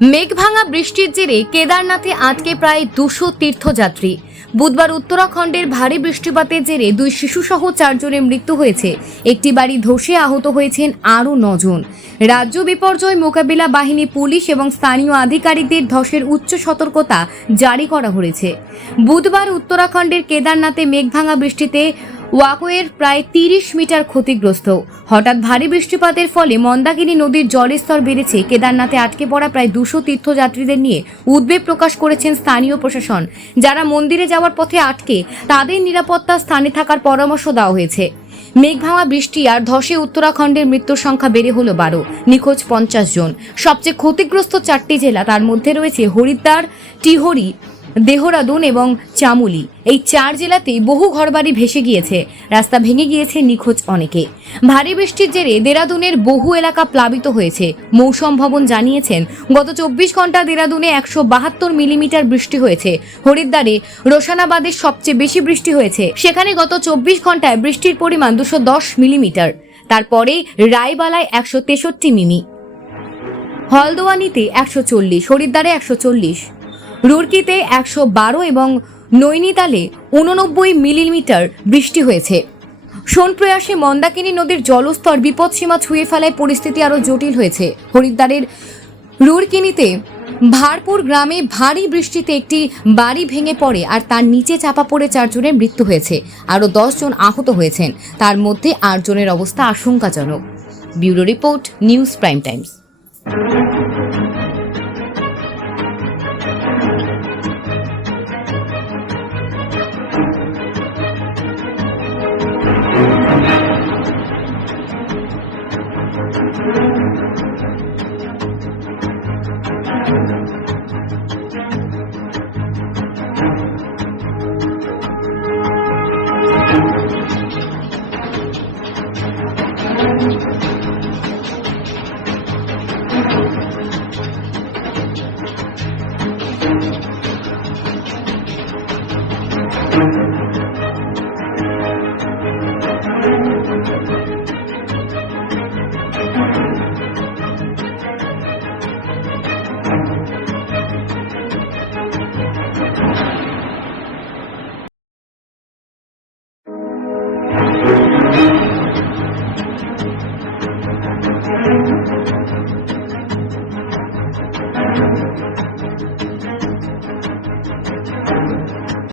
মেঘভাঙা বৃষ্টির জেরে কেদারনাথে আটকে প্রায় 200 তীর্থযাত্রী। বুধবার উত্তরাখণ্ডের ভারী বৃষ্টিপাতের জেরে 2 শিশুসহ 4 জনের মৃত্যু হয়েছে। একটি বাড়ি ধসে আহত হয়েছেন আরও 9 জন। রাজ্য বিপর্যয় মোকাবিলা বাহিনী, পুলিশ এবং স্থানীয় আধিকারিকদের ধসের উচ্চ সতর্কতা জারি করা হয়েছে। বুধবার উত্তরাখণ্ডের কেদারনাথে মেঘভাঙা বৃষ্টিতে ওয়াকওয়ের প্রায় 30 মিটার ক্ষতিগ্রস্ত। হঠাৎ ভারী বৃষ্টিপাতের ফলে মন্দাকিনী নদীর জলের স্তর বেড়েছে। কেদারনাথে আটকে পড়া প্রায় 200 তীর্থযাত্রীদের নিয়ে উদ্বেগ প্রকাশ করেছেন স্থানীয় প্রশাসন। যারা মন্দিরে যাওয়ার পথে আটকে, তাদের নিরাপত্তা স্থানে থাকার পরামর্শ দেওয়া হয়েছে। মেঘভাঙা বৃষ্টি আর ধসে উত্তরাখণ্ডের মৃত্যুর সংখ্যা বেড়ে হলো 12, নিখোঁজ 50 জন। সবচেয়ে ক্ষতিগ্রস্ত 4টি জেলা, তার মধ্যে রয়েছে হরিদ্বার, টিহরি, দেহরাদুন এবং চামুলি। এই 4 জেলাতেই বহু ঘরবাড়ি ভেসে গিয়েছে, রাস্তা ভেঙে গিয়েছে, নিখোঁজ অনেকে। ভারী বৃষ্টির জেরে দেরাদুনের বহু এলাকা প্লাবিত হয়েছে। মৌসম ভবন জানিয়েছেন, গত 24 ঘন্টা দেরাদুনে 172 মিলিমিটার বৃষ্টি হয়েছে। হরিদ্বারে রোশানাবাদের সবচেয়ে বেশি বৃষ্টি হয়েছে, সেখানে গত 24 ঘন্টায় বৃষ্টির পরিমাণ 210 মিলিমিটার। তারপরে রায়বালায় 163 মিমি, হলদোয়ানিতে 140, হরিদ্বারে 140, রুরকিতে 112 এবং নৈনিতালে 89 মিলিমিটার বৃষ্টি হয়েছে। সোনপ্রয়াসে মন্দাকিনী নদীর জলস্তর বিপদসীমা ছুঁয়ে ফেলায় পরিস্থিতি আরও জটিল হয়েছে। হরিদ্বারের রুরকিনিতে ভারপুর গ্রামে ভারী বৃষ্টিতে একটি বাড়ি ভেঙে পড়ে আর তার নিচে চাপা পড়ে 4 জনের মৃত্যু হয়েছে। আরও 10 জন আহত হয়েছেন, তার মধ্যে 8 জনের অবস্থা আশঙ্কাজনক। Bureau report, news prime Times.